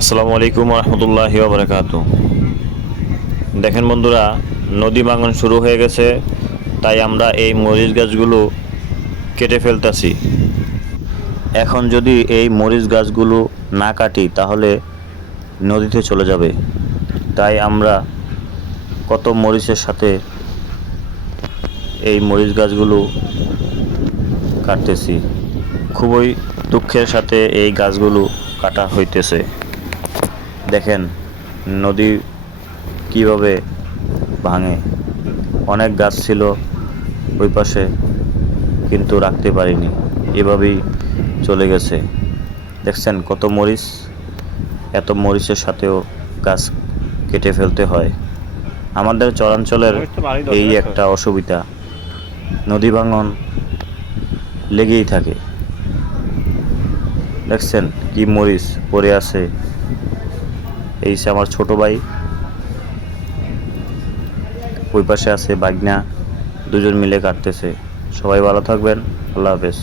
আসসালামু আলাইকুম রহমতুল্লাহি ওয়া বারাকাতুহু। দেখেন বন্ধুরা, নদী ভাঙন শুরু হয়ে গেছে, তাই আমরা এই মরিচ গাছগুলো কেটে ফেলতাছি। এখন যদি এই মরিচ গাছগুলো না কাটি তাহলে নদীতে চলে যাবে। তাই আমরা কত মরিচের সাথে এই মরিচ গাছগুলো কাটতেছি। খুবই দুঃখের সাথে এই গাছগুলো কাটা হইতেছে। দেখেন নদী কিভাবে ভাঙে। অনেক গাছ ছিল ওই পাশে, কিন্তু রাখতে পারিনি, এভাবেই চলে গেছে। দেখছেন কত মরিচ, এত মরিচের সাথেও গাছ কেটে ফেলতে হয়। আমাদের চরাঞ্চলের এই একটা অসুবিধা, নদী ভাঙন লেগেই থাকে। দেখছেন কি মরিচ পড়ে আছে। এই যে আমার ছোট ভাই, ওই পাশে আছে বাগনা, দুজন মিলে কাটতেছে। সবাই ভালো থাকবেন, আল্লাহ হাফেজ।